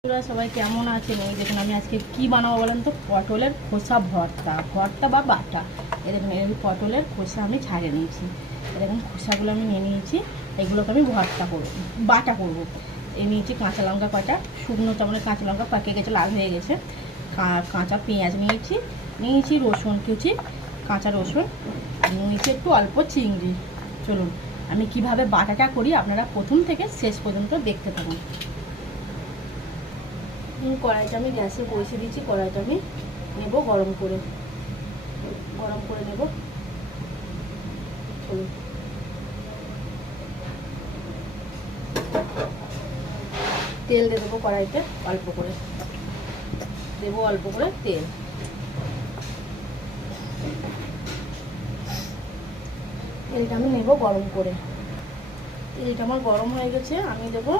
বন্ধুরা সবাই কেমন আছেন? এই দেখুন আমি আজকে কি বানাবো বলেন তো, পটলের খোসা ভর্তা বা বাটা। এই দেখুন এই পটলের খোসা আমি ছাড়িয়ে নিয়েছি। এই দেখুন খোসাগুলো আমি নিয়ে নিয়েছি, এগুলোকে আমি ভর্তা করবো, বাটা করবো। এই নিয়েছি কাঁচা লঙ্কা কটা, শুকনো চামড়ে কাঁচা লঙ্কা পাকিয়ে গেছে, লাল হয়ে গেছে। কাঁচা পেঁয়াজ নিয়েছি রসুন কুচি, কাঁচা রসুন, নিয়েছি একটু অল্প চিংড়ি। চলুন আমি কিভাবে বাটাটা করি আপনারা প্রথম থেকে শেষ পর্যন্ত দেখতে থাকুন। কড়াইটা আমি গ্যাসে বসিয়ে দিচ্ছি, কড়াইটা আমি নেব গরম করে নেব। চলুন তেল দিয়ে দেবো কড়াইতে, অল্প করে দেবো, অল্প করে তেল। তেলটা আমি নেব গরম করে। তেলটা আমার গরম হয়ে গেছে, আমি দেবো